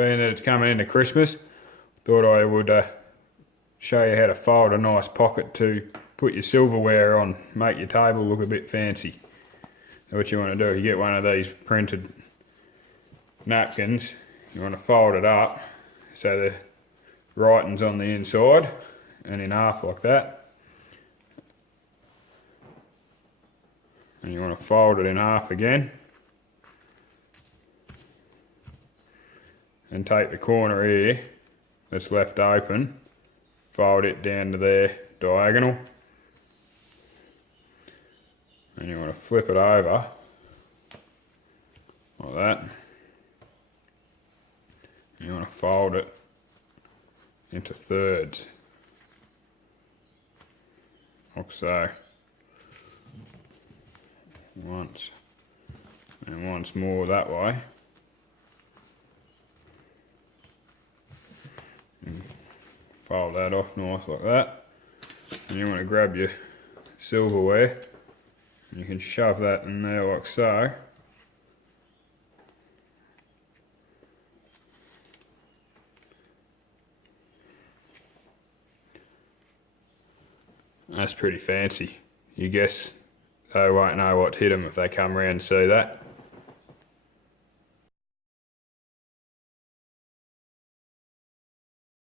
being that it's coming into Christmas, thought I would show you how to fold a nice pocket to put your silverware on, make your table look a bit fancy. So what you want to do, you get one of these printed napkins, you want to fold it up so the writing's on the inside and in half like that. And you want to fold it in half again. And take the corner here that's left open, fold it down to there diagonal. And you want to flip it over like that. And you want to fold it into thirds, like so. Once, and once more that way. And fold that off nice like that. And you want to grab your silverware, and you can shove that in there like so. That's pretty fancy. You guess they won't know what's hit them if they come around and see that.